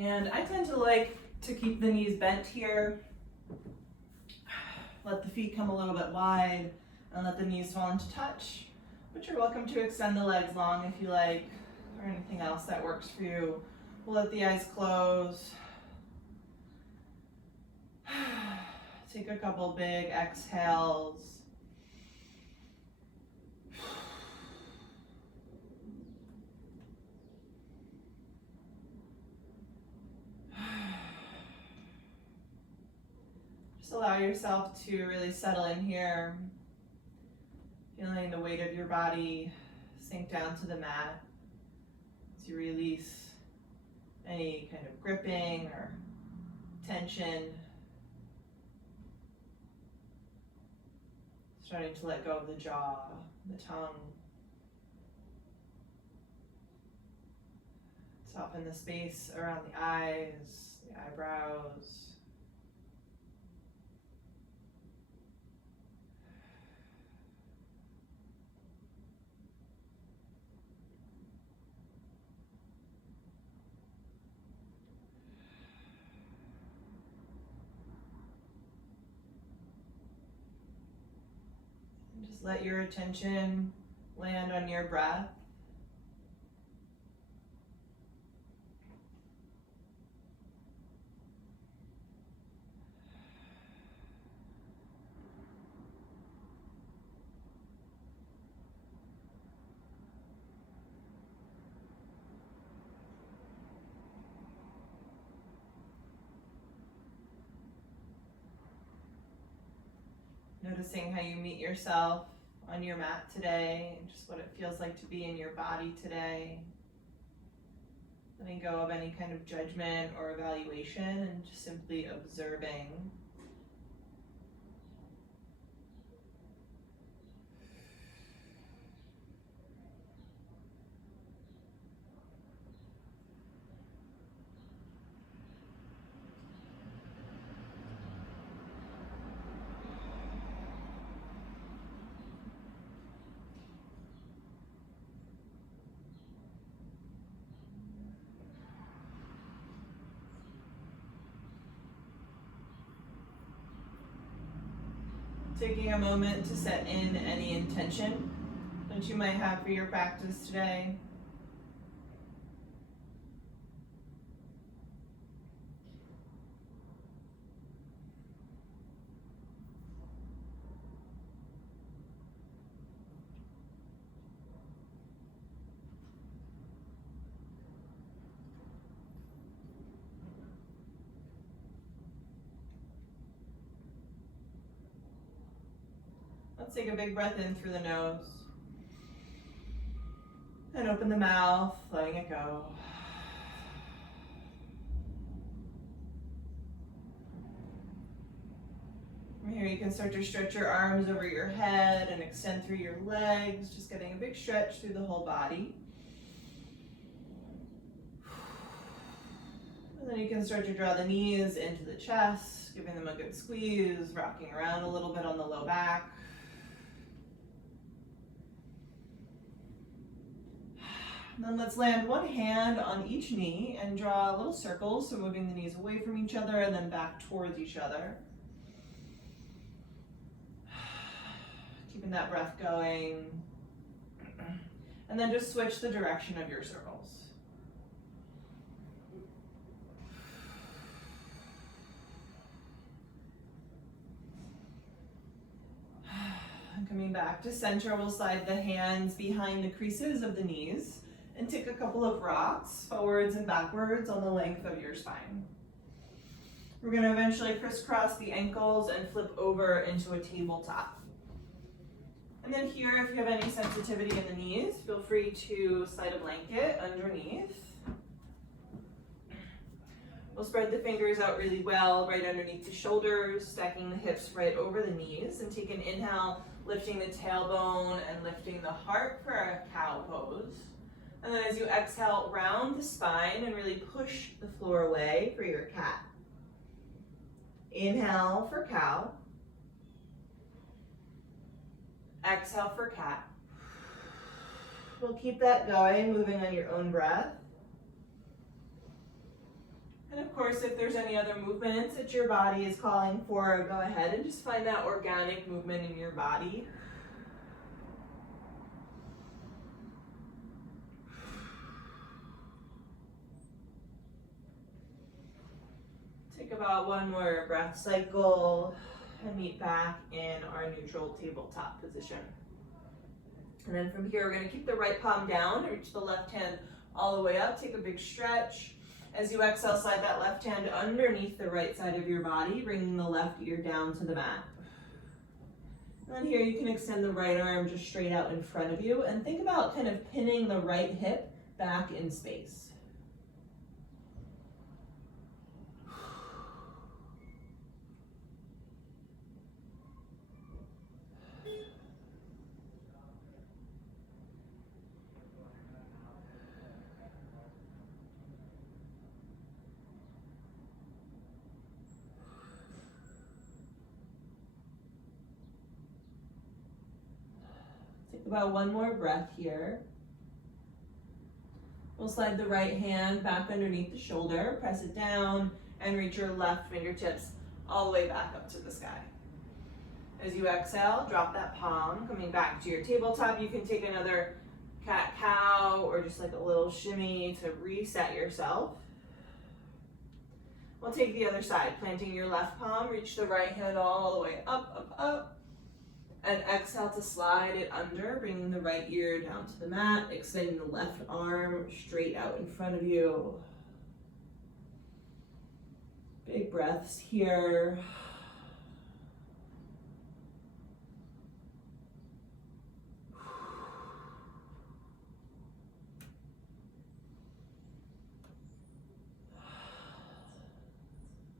And I tend to like to keep the knees bent here. Let the feet come a little bit wide and let the knees fall into touch. But you're welcome to extend the legs long if you like, or anything else that works for you. We'll let the eyes close. Take a couple big exhales. Just allow yourself to really settle in here, feeling the weight of your body sink down to the mat as you release any kind of gripping or tension. Starting to let go of the jaw, the tongue. Soften the space around the eyes, the eyebrows. Just let your attention land on your breath. Noticing how you meet yourself on your mat today, and just what it feels like to be in your body today. Letting go of any kind of judgment or evaluation and just simply observing. Taking a moment to set in any intention that you might have for your practice today. Let's take a big breath in through the nose. And open the mouth, letting it go. From here you can start to stretch your arms over your head and extend through your legs, just getting a big stretch through the whole body. And then you can start to draw the knees into the chest, giving them a good squeeze, rocking around a little bit on the low back. And then let's land one hand on each knee and draw little circles, so moving the knees away from each other and then back towards each other. Keeping that breath going. And then just switch the direction of your circles. And coming back to center, we'll slide the hands behind the creases of the knees and take a couple of rocks forwards and backwards on the length of your spine. We're going to eventually crisscross the ankles and flip over into a tabletop. And then here, if you have any sensitivity in the knees, feel free to slide a blanket underneath. We'll spread the fingers out really well right underneath the shoulders, stacking the hips right over the knees, and take an inhale, lifting the tailbone and lifting the heart for a cow pose. And then as you exhale, round the spine and really push the floor away for your cat. Inhale for cow. Exhale for cat. We'll keep that going, moving on your own breath. And of course, if there's any other movements that your body is calling for, go ahead and just find that organic movement in your body. Take about one more breath cycle and meet back in our neutral tabletop position. And then from here, we're going to keep the right palm down, reach the left hand all the way up, take a big stretch. As you exhale, slide that left hand underneath the right side of your body, bringing the left ear down to the mat. And then here you can extend the right arm just straight out in front of you and think about kind of pinning the right hip back in space. Take about one more breath here. We'll slide the right hand back underneath the shoulder, press it down, and reach your left fingertips all the way back up to the sky. As you exhale, drop that palm, coming back to your tabletop. You can take another cat-cow or just like a little shimmy to reset yourself. We'll take the other side, planting your left palm, reach the right hand all the way up, up, up. And exhale to slide it under, bringing the right ear down to the mat, extending the left arm straight out in front of you. Big breaths here.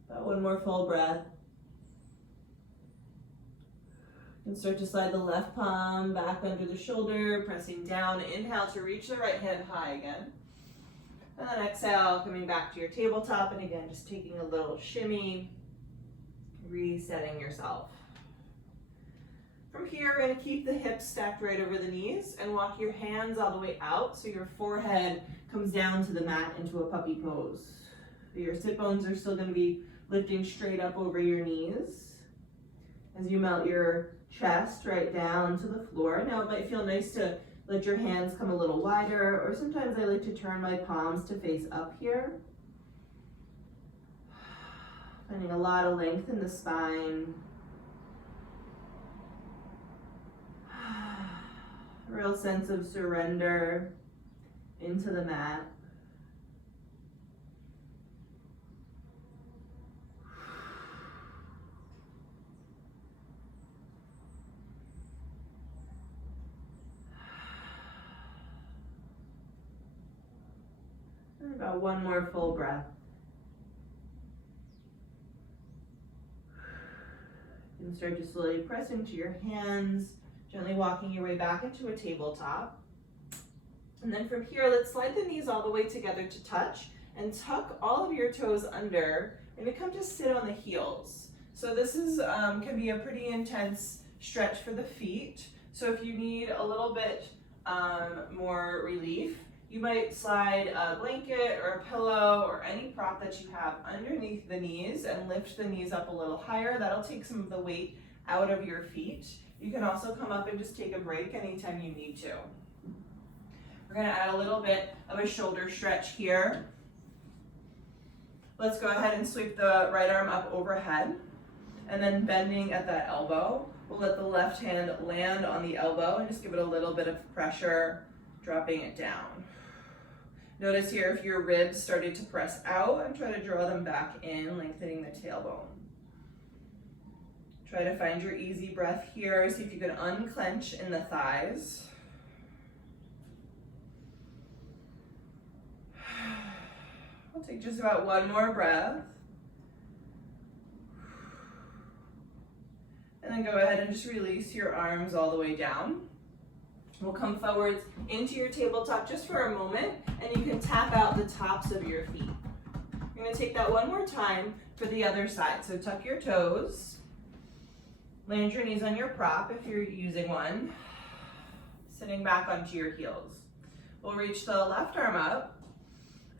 About one more full breath. And start to slide the left palm back under the shoulder, pressing down. Inhale to reach the right hand high again. And then exhale, coming back to your tabletop. And again, just taking a little shimmy, resetting yourself. From here, we're going to keep the hips stacked right over the knees and walk your hands all the way out so your forehead comes down to the mat into a puppy pose. Your sit bones are still going to be lifting straight up over your knees. As you melt your chest right down to the floor. Now it might feel nice to let your hands come a little wider, or sometimes I like to turn my palms to face up here. Finding a lot of length in the spine. A real sense of surrender into the mat. About one more full breath. You can start to slowly press into your hands, gently walking your way back into a tabletop. And then from here, let's slide the knees all the way together to touch and tuck all of your toes under. You're gonna come to sit on the heels. So this is can be a pretty intense stretch for the feet. So if you need a little bit more relief, you might slide a blanket or a pillow or any prop that you have underneath the knees and lift the knees up a little higher. That'll take some of the weight out of your feet. You can also come up and just take a break anytime you need to. We're gonna add a little bit of a shoulder stretch here. Let's go ahead and sweep the right arm up overhead and then bending at that elbow. We'll let the left hand land on the elbow and just give it a little bit of pressure, dropping it down. Notice here if your ribs started to press out and try to draw them back in, lengthening the tailbone. Try to find your easy breath here. See if you can unclench in the thighs. We'll take just about one more breath. And then go ahead and just release your arms all the way down. We'll come forwards into your tabletop just for a moment, and you can tap out the tops of your feet. You're gonna take that one more time for the other side. So tuck your toes, land your knees on your prop if you're using one, sitting back onto your heels. We'll reach the left arm up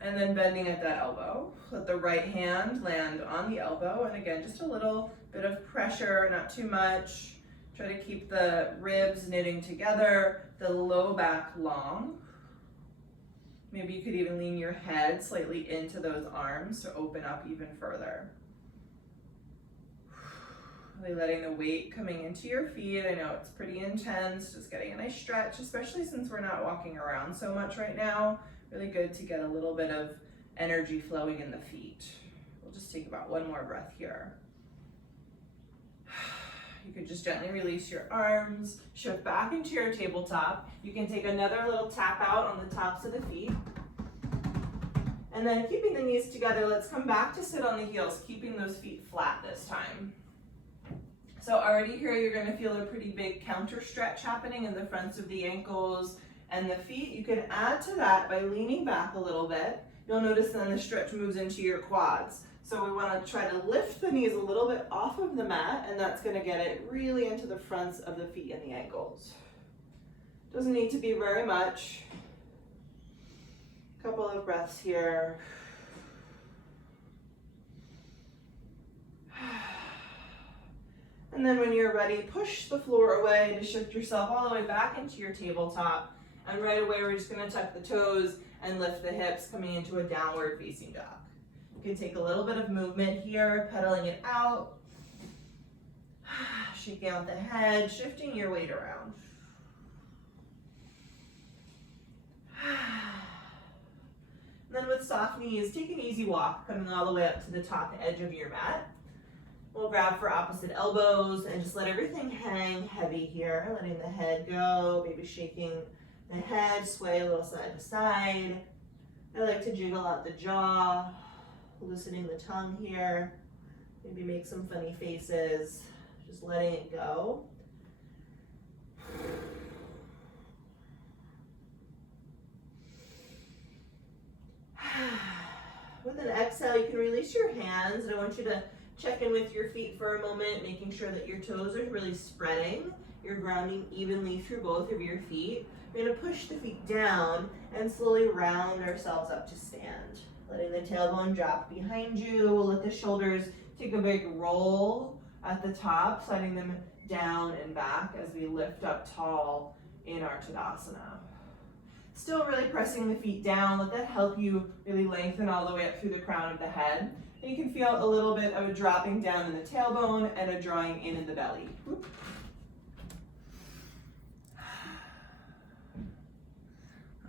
And then bending at that elbow. Let the right hand land on the elbow. And again, just a little bit of pressure, not too much. Try to keep the ribs knitting together, the low back long. Maybe you could even lean your head slightly into those arms to open up even further. Really letting the weight coming into your feet. I know it's pretty intense, just getting a nice stretch, especially since we're not walking around so much right now. Really good to get a little bit of energy flowing in the feet. We'll just take about one more breath here. You could just gently release your arms, shift back into your tabletop. You can take another little tap out on the tops of the feet. And then keeping the knees together, let's come back to sit on the heels, keeping those feet flat this time. So already here you're going to feel a pretty big counter stretch happening in the fronts of the ankles and the feet. You can add to that by leaning back a little bit. You'll notice then the stretch moves into your quads. So we want to try to lift the knees a little bit off of the mat, and that's going to get it really into the fronts of the feet and the ankles. Doesn't need to be very much. A couple of breaths here. And then when you're ready, push the floor away to shift yourself all the way back into your tabletop. And right away, we're just going to tuck the toes and lift the hips, coming into a downward facing dog. You can take a little bit of movement here, pedaling it out, shaking out the head, shifting your weight around. And then with soft knees, take an easy walk, coming all the way up to the top edge of your mat. We'll grab for opposite elbows and just let everything hang heavy here, letting the head go, maybe shaking the head, sway a little side to side. I like to jiggle out the jaw, loosening the tongue here, maybe make some funny faces, just letting it go. With an exhale, you can release your hands, and I want you to check in with your feet for a moment, making sure that your toes are really spreading. You're grounding evenly through both of your feet. We're going to push the feet down and slowly round ourselves up to stand. Letting the tailbone drop behind you. We'll let the shoulders take a big roll at the top, sliding them down and back as we lift up tall in our Tadasana. Still really pressing the feet down. Let that help you really lengthen all the way up through the crown of the head. And you can feel a little bit of a dropping down in the tailbone and a drawing in the belly. Whoop.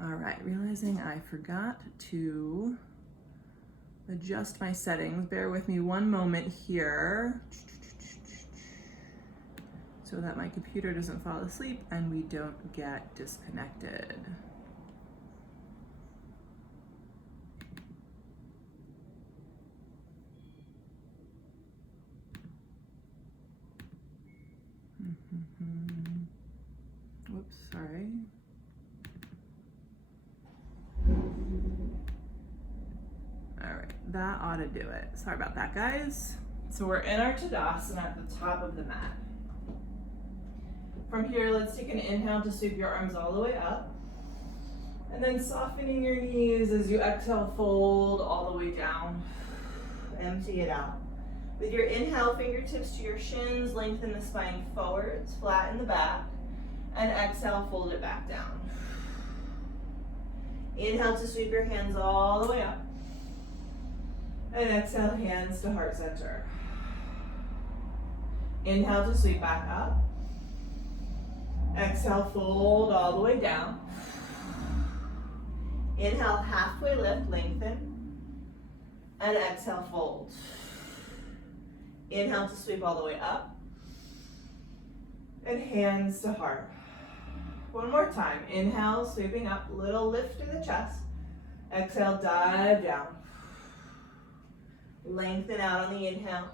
All right, realizing I forgot to adjust my settings. Bear with me one moment here so that my computer doesn't fall asleep and we don't get disconnected. Whoops, sorry. All right, that ought to do it. Sorry about that, guys. So we're in our Tadasana at the top of the mat. From here, let's take an inhale to sweep your arms all the way up. And then softening your knees as you exhale, fold all the way down. Empty it out. With your inhale, fingertips to your shins, lengthen the spine forwards, flatten the back. And exhale, fold it back down. Inhale to sweep your hands all the way up. And exhale, hands to heart center. Inhale to sweep back up. Exhale, fold all the way down. Inhale, halfway lift, lengthen. And exhale, fold. Inhale to sweep all the way up. And hands to heart. One more time. Inhale, sweeping up, little lift to the chest. Exhale, dive down. Lengthen out on the inhale.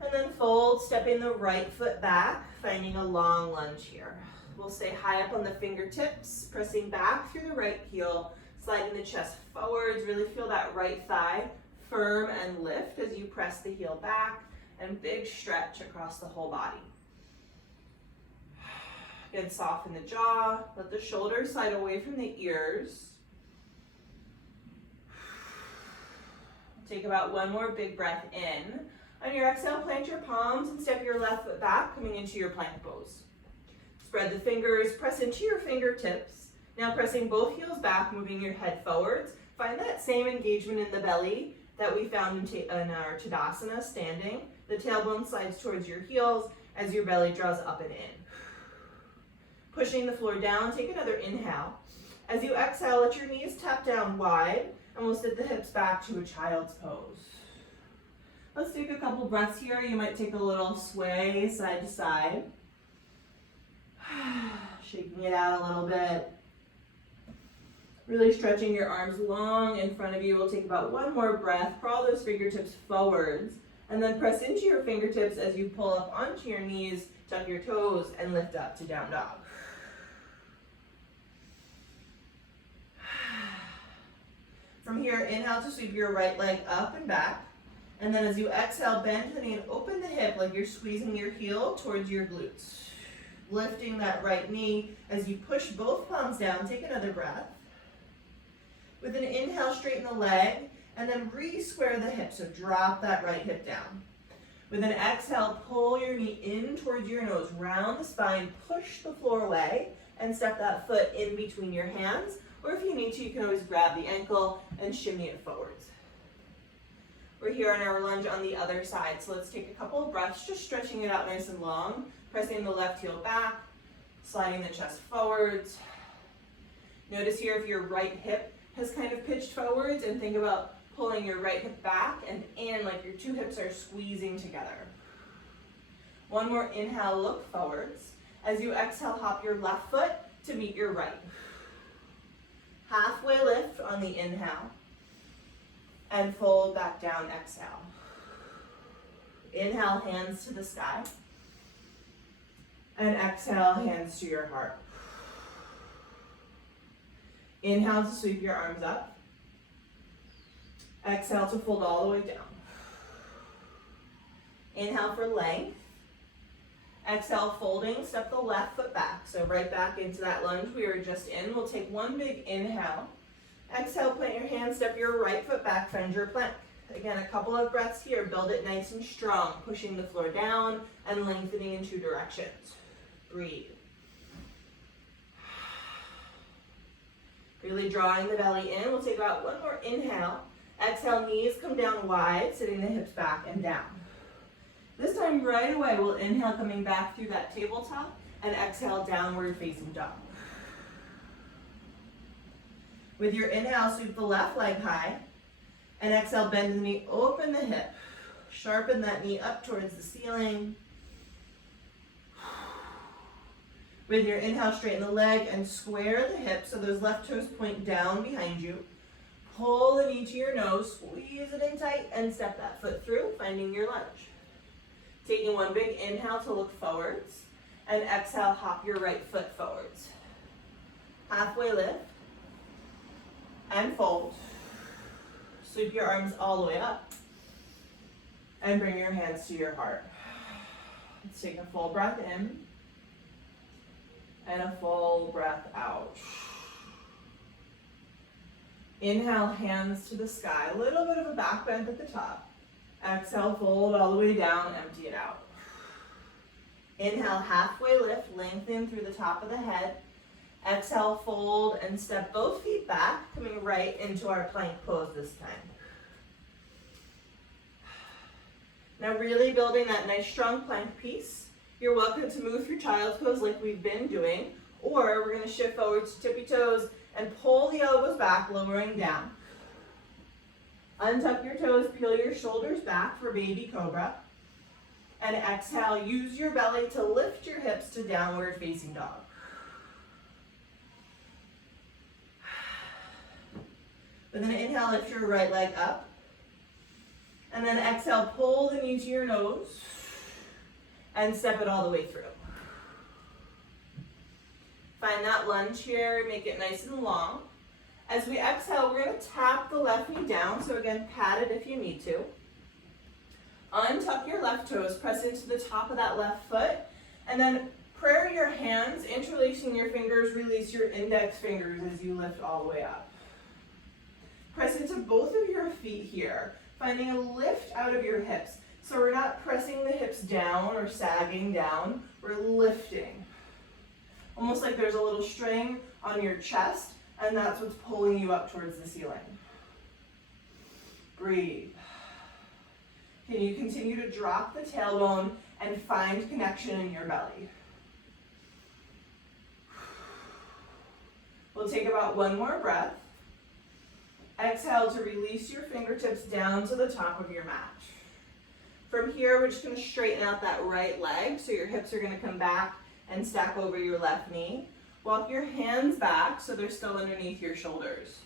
And then fold, stepping the right foot back, finding a long lunge here. We'll stay high up on the fingertips, pressing back through the right heel, sliding the chest forwards. Really feel that right thigh firm and lift as you press the heel back, and big stretch across the whole body. Again, soften the jaw, let the shoulders slide away from the ears. Take about one more big breath in. On your exhale, plant your palms and step your left foot back, coming into your plank pose. Spread the fingers, press into your fingertips. Now pressing both heels back, moving your head forwards. Find that same engagement in the belly that we found in our Tadasana, standing. The tailbone slides towards your heels as your belly draws up and in. Pushing the floor down, take another inhale. As you exhale, let your knees tap down wide, and we'll sit the hips back to a child's pose. Let's take a couple breaths here. You might take a little sway side to side. Shaking it out a little bit. Really stretching your arms long in front of you. We'll take about one more breath. Crawl those fingertips forwards, and then press into your fingertips as you pull up onto your knees, tuck your toes, and lift up to down dog. From here, inhale to sweep your right leg up and back. And then as you exhale, bend the knee and open the hip like you're squeezing your heel towards your glutes. Lifting that right knee as you push both palms down. Take another breath. With an inhale, straighten the leg and then re-square the hip. So drop that right hip down. With an exhale, pull your knee in towards your nose. Round the spine, push the floor away and step that foot in between your hands. Or if you need to, you can always grab the ankle and shimmy it forwards. We're here in our lunge on the other side, so let's take a couple of breaths, just stretching it out nice and long, pressing the left heel back, sliding the chest forwards. Notice here if your right hip has kind of pitched forwards, and think about pulling your right hip back and in like your two hips are squeezing together. One more inhale, look forwards. As you exhale, hop your left foot to meet your right. Halfway lift on the inhale and fold back down, exhale. Inhale, hands to the sky. And exhale, hands to your heart. Inhale to sweep your arms up. Exhale to fold all the way down. Inhale for length. Exhale, folding, step the left foot back. So right back into that lunge we were just in. We'll take one big inhale. Exhale, plant your hands, step your right foot back, find your plank. Again, a couple of breaths here. Build it nice and strong, pushing the floor down and lengthening in two directions. Breathe. Really drawing the belly in. We'll take about one more inhale. Exhale, knees come down wide, sitting the hips back and down. This time right away, we'll inhale coming back through that tabletop and exhale downward facing dog. With your inhale, sweep the left leg high and exhale, bend the knee, open the hip. Sharpen that knee up towards the ceiling. With your inhale, straighten the leg and square the hip so those left toes point down behind you. Pull the knee to your nose, squeeze it in tight and step that foot through, finding your lunge. Taking one big inhale to look forwards, and exhale, hop your right foot forwards. Halfway lift, and fold. Sweep your arms all the way up, and bring your hands to your heart. Let's take a full breath in, and a full breath out. Inhale, hands to the sky, a little bit of a back bend at the top. Exhale, fold all the way down, empty it out. Inhale, halfway lift, lengthen through the top of the head. Exhale, fold and step both feet back, coming right into our plank pose this time. Now really building that nice strong plank piece. You're welcome to move through child's pose like we've been doing, or we're gonna shift forwards to tippy toes and pull the elbows back, lowering down. Untuck your toes, peel your shoulders back for baby cobra. And exhale, use your belly to lift your hips to downward facing dog. With an inhale, lift your right leg up. And then exhale, pull the knee to your nose and step it all the way through. Find that lunge here, make it nice and long. As we exhale, we're going to tap the left knee down, so again, pat it if you need to. Untuck your left toes, press into the top of that left foot, and then prayer your hands, interlacing your fingers, release your index fingers as you lift all the way up. Press into both of your feet here. Finding a lift out of your hips. So we're not pressing the hips down or sagging down, we're lifting. Almost like there's a little string on your chest, and that's what's pulling you up towards the ceiling. Breathe. Can you continue to drop the tailbone and find connection in your belly? We'll take about one more breath. Exhale to release your fingertips down to the top of your mat. From here, we're just going to straighten out that right leg, so your hips are going to come back and stack over your left knee. Walk your hands back so they're still underneath your shoulders.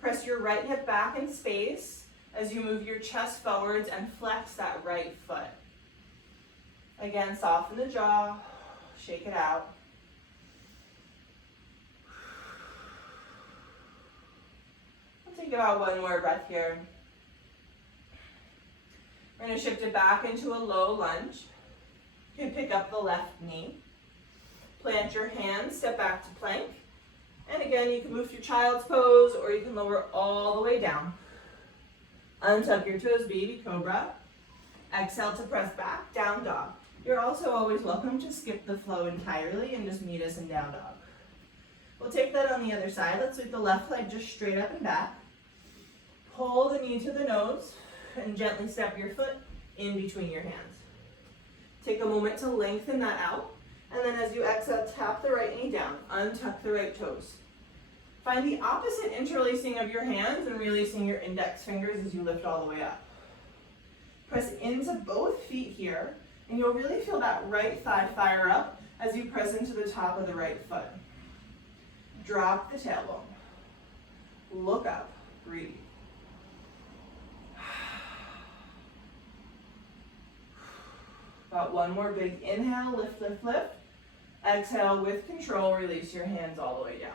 Press your right hip back in space as you move your chest forwards and flex that right foot. Again, soften the jaw, shake it out. We'll take about one more breath here. We're going to shift it back into a low lunge. You can pick up the left knee. Plant your hands, step back to plank. And again, you can move to your child's pose, or you can lower all the way down. Untuck your toes, baby cobra. Exhale to press back, down dog. You're also always welcome to skip the flow entirely and just meet us in down dog. We'll take that on the other side. Let's sweep the left leg just straight up and back. Pull the knee to the nose and gently step your foot in between your hands. Take a moment to lengthen that out. And then as you exhale, tap the right knee down, untuck the right toes. Find the opposite interlacing of your hands and releasing your index fingers as you lift all the way up. Press into both feet here, and you'll really feel that right thigh fire up as you press into the top of the right foot. Drop the tailbone. Look up, breathe. About one more big inhale, lift, lift, lift. Exhale, with control, release your hands all the way down.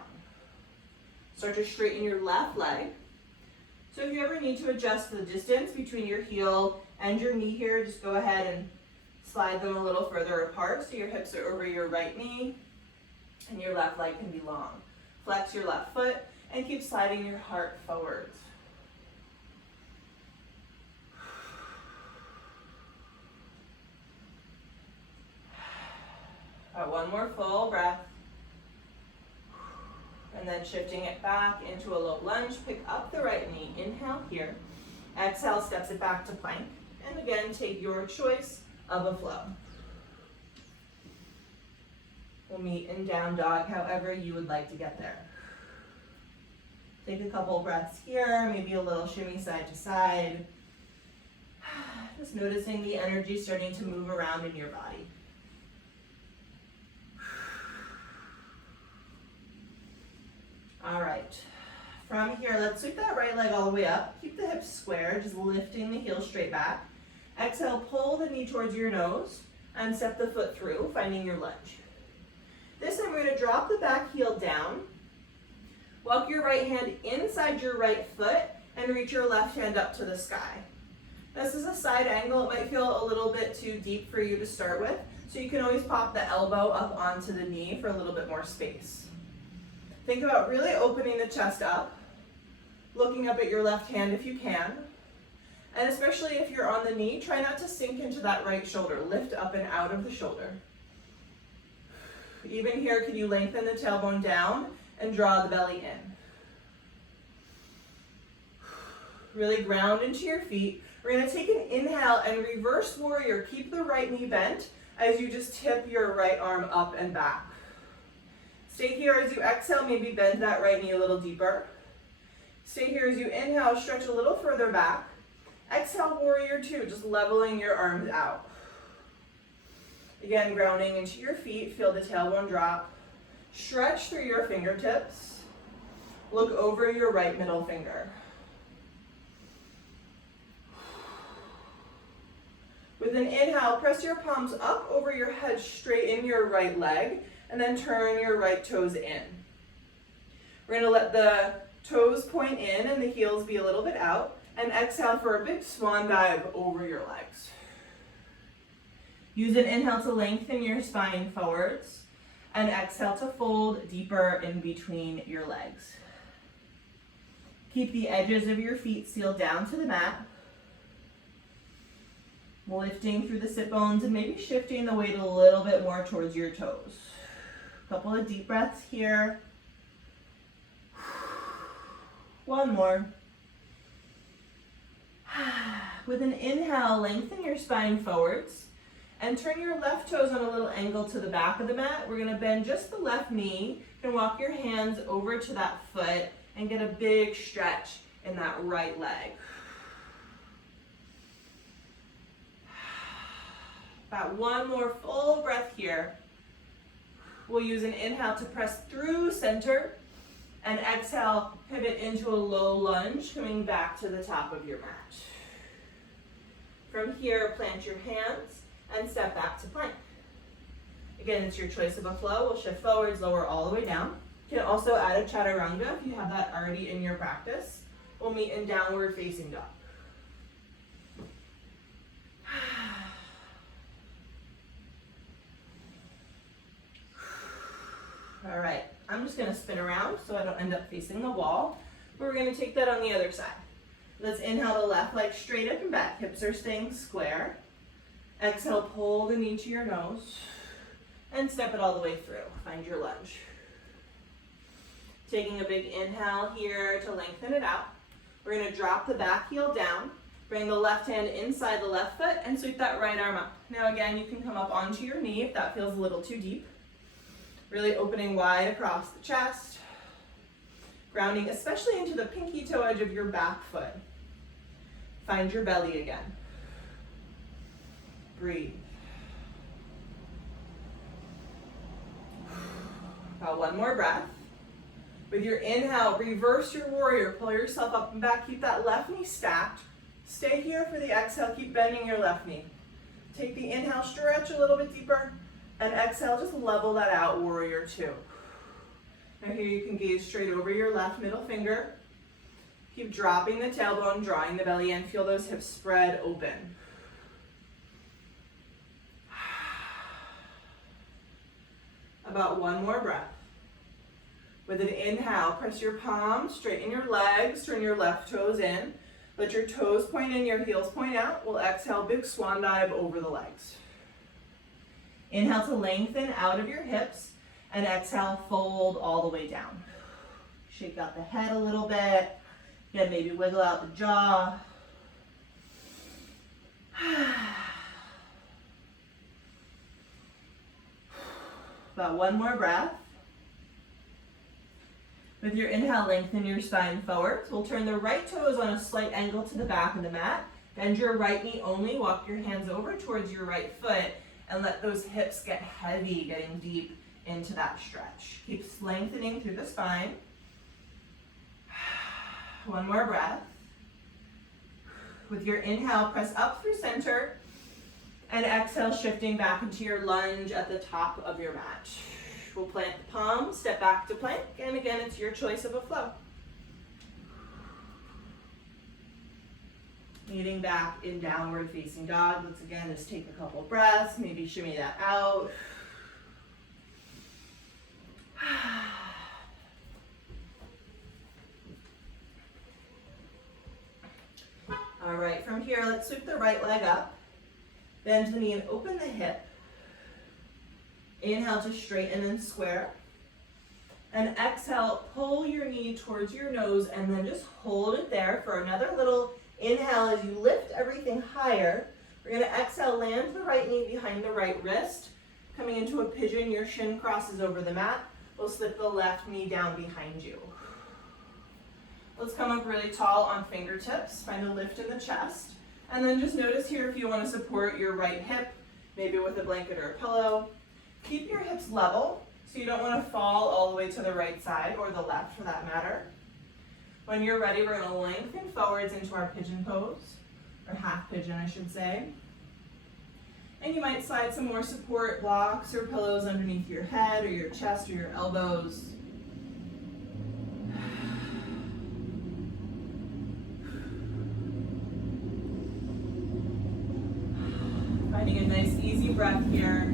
Start to straighten your left leg. So if you ever need to adjust the distance between your heel and your knee here, just go ahead and slide them a little further apart so your hips are over your right knee and your left leg can be long. Flex your left foot and keep sliding your heart forwards. One more full breath. And then shifting it back into a low lunge, pick up the right knee, inhale here. Exhale, steps it back to plank. And again, take your choice of a flow. We'll meet in down dog however you would like to get there. Take a couple breaths here, maybe a little shimmy side to side. Just noticing the energy starting to move around in your body. All right, from here, let's sweep that right leg all the way up. Keep the hips square, just lifting the heel straight back. Exhale, pull the knee towards your nose and step the foot through, finding your lunge. This time we're gonna drop the back heel down. Walk your right hand inside your right foot and reach your left hand up to the sky. This is a side angle. It might feel a little bit too deep for you to start with, so you can always pop the elbow up onto the knee for a little bit more space. Think about really opening the chest up, looking up at your left hand if you can, and especially if you're on the knee, try not to sink into that right shoulder. Lift up and out of the shoulder. Even here, can you lengthen the tailbone down and draw the belly in? Really ground into your feet. We're going to take an inhale and reverse warrior. Keep the right knee bent as you just tip your right arm up and back. Stay here as you exhale, maybe bend that right knee a little deeper. Stay here as you inhale, stretch a little further back. Exhale, warrior two, just leveling your arms out. Again, grounding into your feet, feel the tailbone drop. Stretch through your fingertips. Look over your right middle finger. With an inhale, press your palms up over your head, straighten your right leg, and then turn your right toes in. We're gonna let the toes point in and the heels be a little bit out, and exhale for a big swan dive over your legs. Use an inhale to lengthen your spine forwards, and exhale to fold deeper in between your legs. Keep the edges of your feet sealed down to the mat. Lifting through the sit bones and maybe shifting the weight a little bit more towards your toes. A couple of deep breaths here. One more. With an inhale, lengthen your spine forwards and turn your left toes on a little angle to the back of the mat. We're gonna bend just the left knee. You can walk your hands over to that foot and get a big stretch in that right leg. About one more full breath here. We'll use an inhale to press through center and exhale, pivot into a low lunge, coming back to the top of your mat. From here, plant your hands and step back to plank. Again, it's your choice of a flow. We'll shift forwards, lower all the way down. You can also add a chaturanga if you have that already in your practice. We'll meet in downward facing dog. All right, I'm just gonna spin around so I don't end up facing the wall. We're gonna take that on the other side. Let's inhale the left leg straight up and back. Hips are staying square. Exhale, pull the knee to your nose and step it all the way through. Find your lunge. Taking a big inhale here to lengthen it out. We're gonna drop the back heel down, bring the left hand inside the left foot and sweep that right arm up. Now again, you can come up onto your knee if that feels a little too deep. Really opening wide across the chest. Grounding especially into the pinky toe edge of your back foot. Find your belly again. Breathe. About one more breath. With your inhale, reverse your warrior. Pull yourself up and back. Keep that left knee stacked. Stay here for the exhale. Keep bending your left knee. Take the inhale, stretch a little bit deeper. And exhale, just level that out, warrior two. Now here you can gaze straight over your left middle finger. Keep dropping the tailbone, drawing the belly in. Feel those hips spread open. About one more breath. With an inhale, press your palms, straighten your legs, turn your left toes in. Let your toes point in, your heels point out. We'll exhale, big swan dive over the legs. Inhale to lengthen out of your hips, and exhale, fold all the way down. Shake out the head a little bit. Again, maybe wiggle out the jaw. About one more breath. With your inhale, lengthen your spine forward. We'll turn the right toes on a slight angle to the back of the mat. Bend your right knee only. Walk your hands over towards your right foot and let those hips get heavy, getting deep into that stretch. Keep lengthening through the spine. One more breath. With your inhale, press up through center. And exhale, shifting back into your lunge at the top of your mat. We'll plant the palms, step back to plank, and again, it's your choice of a flow. Meeting back in downward facing dog. Let's again just take a couple breaths, maybe shimmy that out. All right, from here, let's sweep the right leg up. Bend the knee and open the hip. Inhale to straighten and square. And exhale, pull your knee towards your nose and then just hold it there for another little inhale as you lift everything higher. We're gonna exhale, land the right knee behind the right wrist. Coming into a pigeon, your shin crosses over the mat. We'll slip the left knee down behind you. Let's come up really tall on fingertips. Find a lift in the chest. And then just notice here if you want to support your right hip, maybe with a blanket or a pillow. Keep your hips level, so you don't want to fall all the way to the right side, or the left for that matter. When you're ready, we're going to lengthen forwards into our pigeon pose, or half pigeon, I should say. And you might slide some more support blocks or pillows underneath your head, or your chest, or your elbows. Finding a nice easy breath here.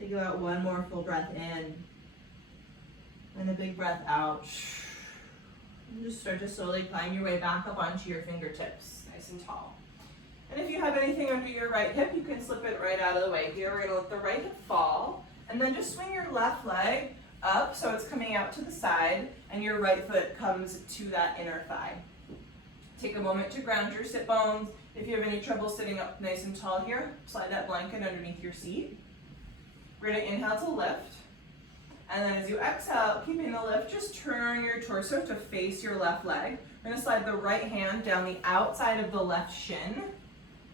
Take about one more full breath in. And a big breath out. And just start to slowly climb your way back up onto your fingertips, nice and tall. And if you have anything under your right hip, you can slip it right out of the way. Here, we're gonna let the right hip fall, and then just swing your left leg up so it's coming out to the side, and your right foot comes to that inner thigh. Take a moment to ground your sit bones. If you have any trouble sitting up nice and tall here, slide that blanket underneath your seat. We're gonna inhale to lift. And then as you exhale, keeping the lift, just turn your torso to face your left leg. We're gonna slide the right hand down the outside of the left shin,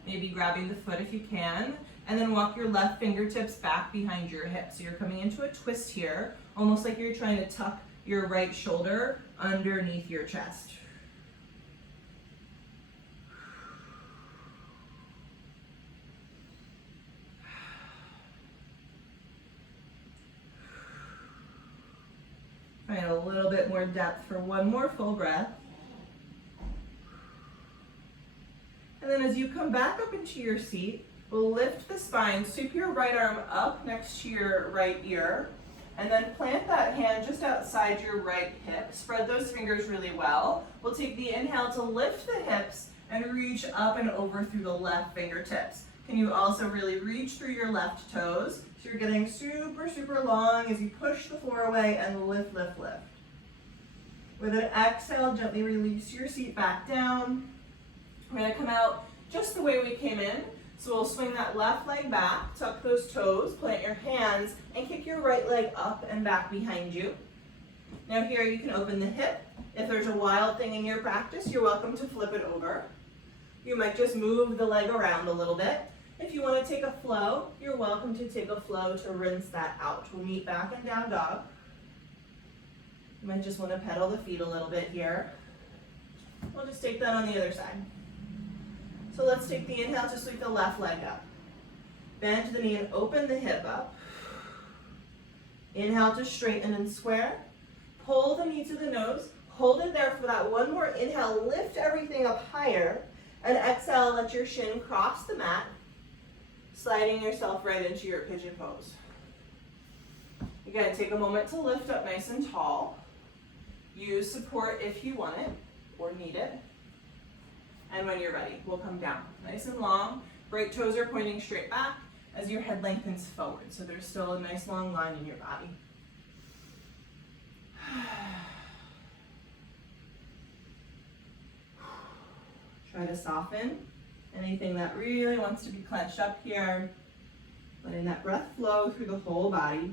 maybe grabbing the foot if you can, and then walk your left fingertips back behind your hips. So you're coming into a twist here, almost like you're trying to tuck your right shoulder underneath your chest. Find a little bit more depth for one more full breath. And then as you come back up into your seat, we'll lift the spine, sweep your right arm up next to your right ear, and then plant that hand just outside your right hip. Spread those fingers really well. We'll take the inhale to lift the hips and reach up and over through the left fingertips. Can you also really reach through your left toes? So you're getting super, super long as you push the floor away and lift, lift, lift. With an exhale, gently release your seat back down. We're gonna come out just the way we came in. So we'll swing that left leg back, tuck those toes, plant your hands, and kick your right leg up and back behind you. Now here you can open the hip. If there's a wild thing in your practice, you're welcome to flip it over. You might just move the leg around a little bit. If you want to take a flow, you're welcome to take a flow to rinse that out. We'll meet back in down dog. You might just want to pedal the feet a little bit here. We'll just take that on the other side. So let's take the inhale to sweep the left leg up. Bend the knee and open the hip up. Inhale to straighten and square. Pull the knee to the nose. Hold it there for that one more inhale. Lift everything up higher. And exhale, let your shin cross the mat, sliding yourself right into your pigeon pose. Again, take a moment to lift up nice and tall. Use support if you want it or need it. And when you're ready, we'll come down nice and long. Right toes are pointing straight back as your head lengthens forward. So there's still a nice long line in your body. Try to soften anything that really wants to be clenched up here. Letting that breath flow through the whole body.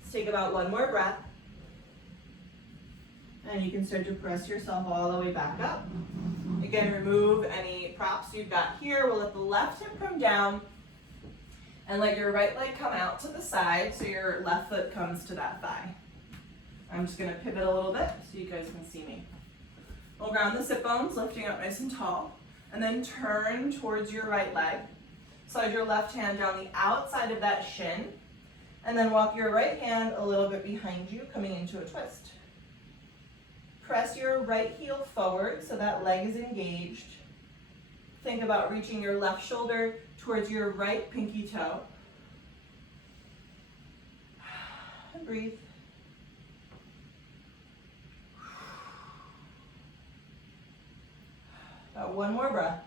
Let's take about one more breath. And you can start to press yourself all the way back up. Again, remove any props you've got here. We'll let the left hip come down and let your right leg come out to the side so your left foot comes to that thigh. I'm just gonna pivot a little bit so you guys can see me. We'll ground the sit bones, lifting up nice and tall, and then turn towards your right leg. Slide your left hand down the outside of that shin, and then walk your right hand a little bit behind you, coming into a twist. Press your right heel forward so that leg is engaged. Think about reaching your left shoulder towards your right pinky toe. And breathe. About one more breath.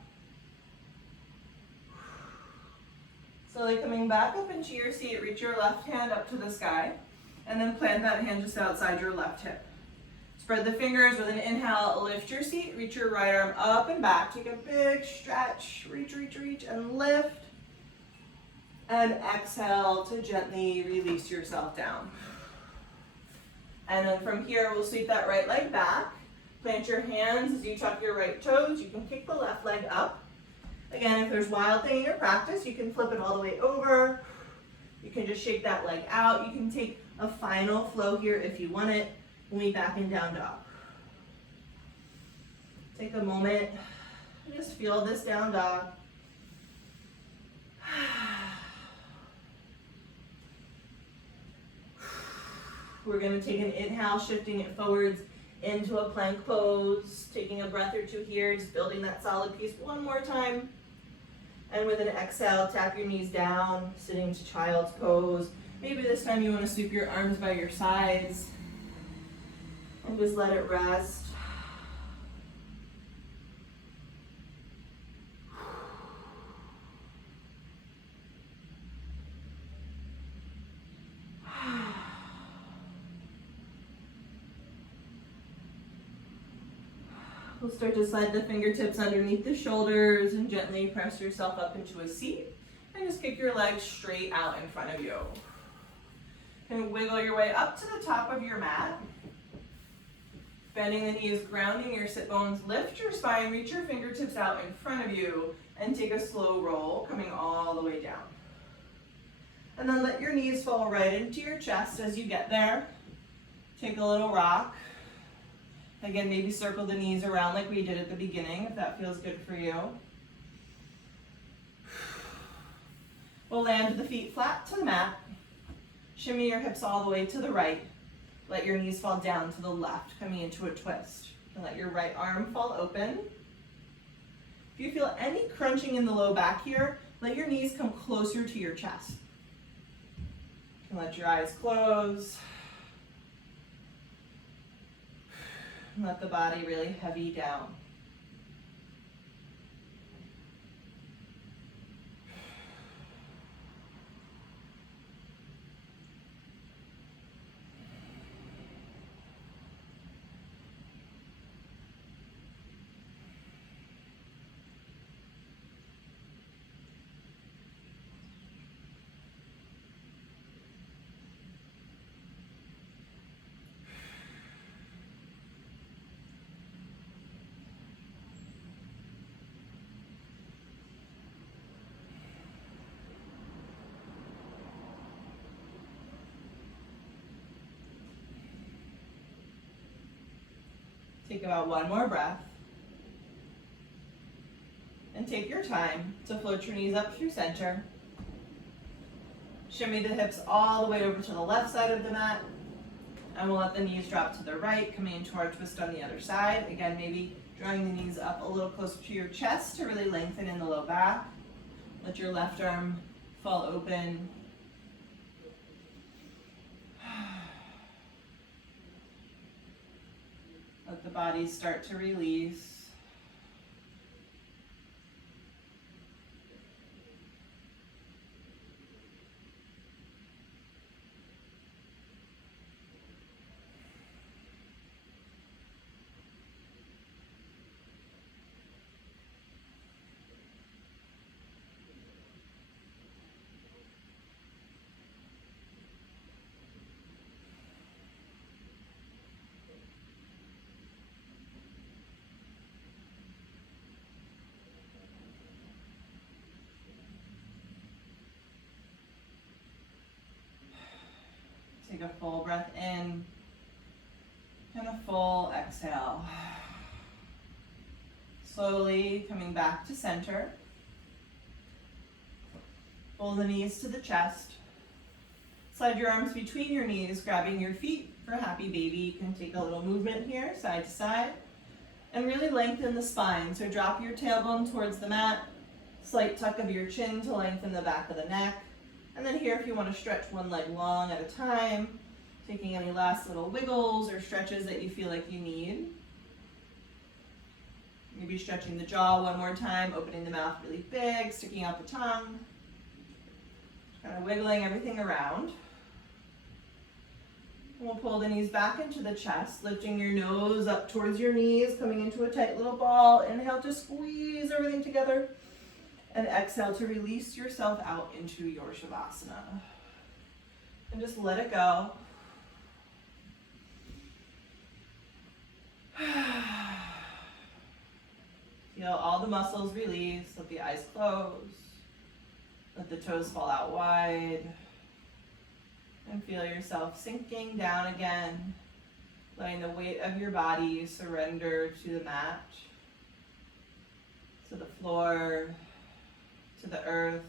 Slowly coming back up into your seat, reach your left hand up to the sky, and then plant that hand just outside your left hip. Spread the fingers with an inhale, lift your seat, reach your right arm up and back. Take a big stretch, reach, reach, reach, and lift. And exhale to gently release yourself down. And then from here, we'll sweep that right leg back. Plant your hands as you tuck your right toes. You can kick the left leg up. Again, if there's wild thing in your practice, you can flip it all the way over. You can just shake that leg out. You can take a final flow here if you want it. When we back in down dog. Take a moment and just feel this down dog. We're going to take an inhale, shifting it forwards into a plank pose. Taking a breath or two here, just building that solid piece one more time. And with an exhale, tap your knees down, sitting to child's pose. Maybe this time you want to sweep your arms by your sides. And just let it rest. We'll start to slide the fingertips underneath the shoulders and gently press yourself up into a seat. And just kick your legs straight out in front of you. And wiggle your way up to the top of your mat. Bending the knees, grounding your sit bones, lift your spine, reach your fingertips out in front of you, and take a slow roll, coming all the way down. And then let your knees fall right into your chest as you get there. Take a little rock. Again, maybe circle the knees around like we did at the beginning, if that feels good for you. We'll land the feet flat to the mat. Shimmy your hips all the way to the right. Let your knees fall down to the left, coming into a twist. And let your right arm fall open. If you feel any crunching in the low back here, let your knees come closer to your chest. And let your eyes close. And let the body really heavy down. Take about one more breath. And take your time to float your knees up through center. Shimmy the hips all the way over to the left side of the mat. And we'll let the knees drop to the right, coming into our twist on the other side. Again, maybe drawing the knees up a little closer to your chest to really lengthen in the low back. Let your left arm fall open. Let the body start to release. Take a full breath in and a full exhale. Slowly coming back to center. Pull the knees to the chest. Slide your arms between your knees, grabbing your feet for happy baby. You can take a little movement here, side to side, and really lengthen the spine. So drop your tailbone towards the mat, slight tuck of your chin to lengthen the back of the neck. And then here, if you want to stretch one leg long at a time, taking any last little wiggles or stretches that you feel like you need. Maybe stretching the jaw one more time, opening the mouth really big, sticking out the tongue. Kind of wiggling everything around. We'll pull the knees back into the chest, lifting your nose up towards your knees, coming into a tight little ball. Inhale to squeeze everything together. And exhale to release yourself out into your Shavasana. And just let it go. Feel all the muscles release. Let the eyes close. Let the toes fall out wide. And feel yourself sinking down again, letting the weight of your body surrender to the mat, to the floor, to the earth.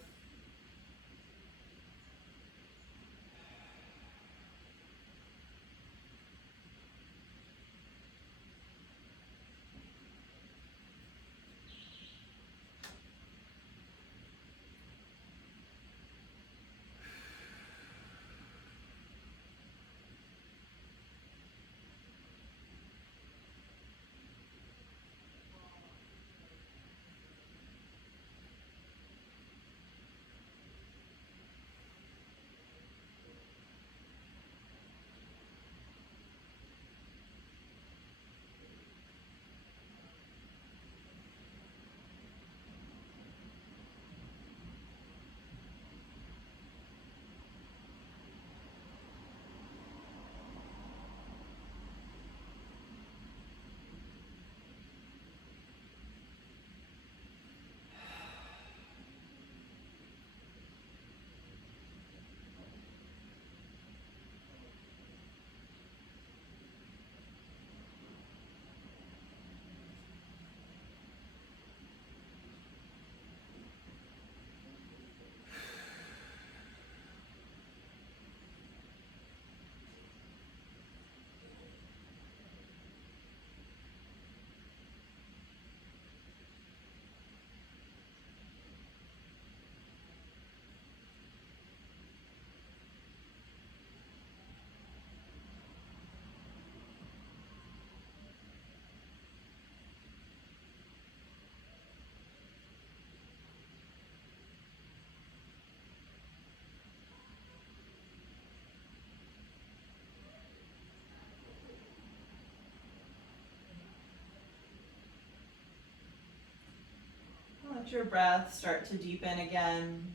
Let your breath start to deepen again.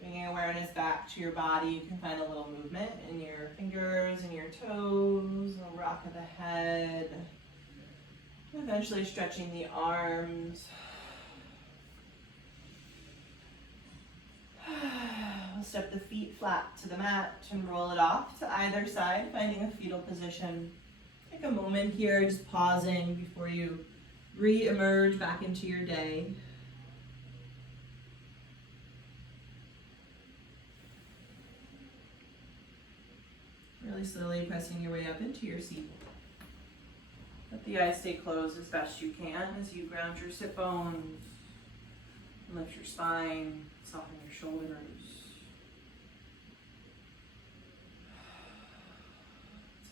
Bringing awareness back to your body, you can find a little movement in your fingers and your toes, a rock of the head. Eventually stretching the arms. We'll step the feet flat to the mat and roll it off to either side, finding a fetal position. Take a moment here, just pausing before you re-emerge back into your day. Really slowly pressing your way up into your seat. Let the eyes stay closed as best you can as you ground your sit bones, lift your spine, soften your shoulders.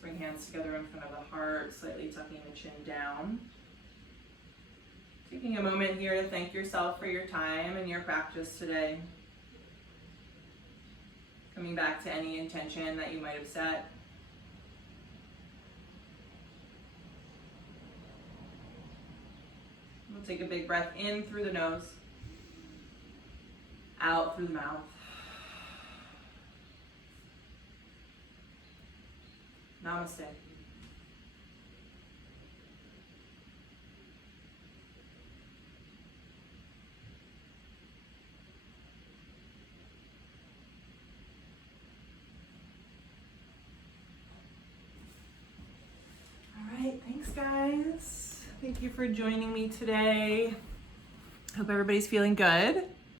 Bring hands together in front of the heart, slightly tucking the chin down. Taking a moment here to thank yourself for your time and your practice today. Coming back to any intention that you might have set. We'll take a big breath in through the nose, out through the mouth. Namaste. All right, thanks guys. Thank you for joining me today. Hope everybody's feeling good.